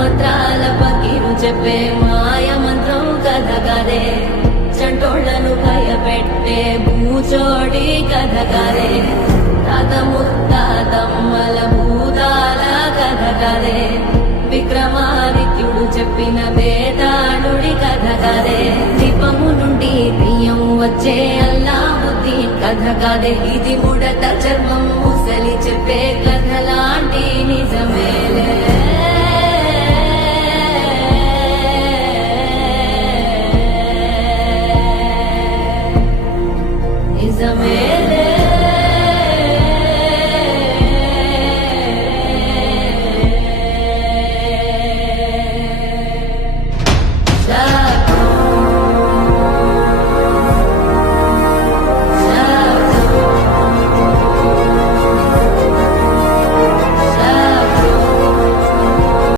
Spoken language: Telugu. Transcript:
మంత్రాల పకీరు చెప్పే మాయ మంత్రం కథ కదే చంటోళ్లను భయపెట్టే భూచోడి కథ కదే తాత ముత్తాతమ్మల భూతాల కథ కదే విక్రమాదిత్యుడు చెప్పిన వేదాళుడి కథ కదే దీపము నుండి బియ్యం వచ్చే అల్లావుద్దీన్ కథ కదే ఇది ముడత చర్మం ముసలి చెప్పే కథ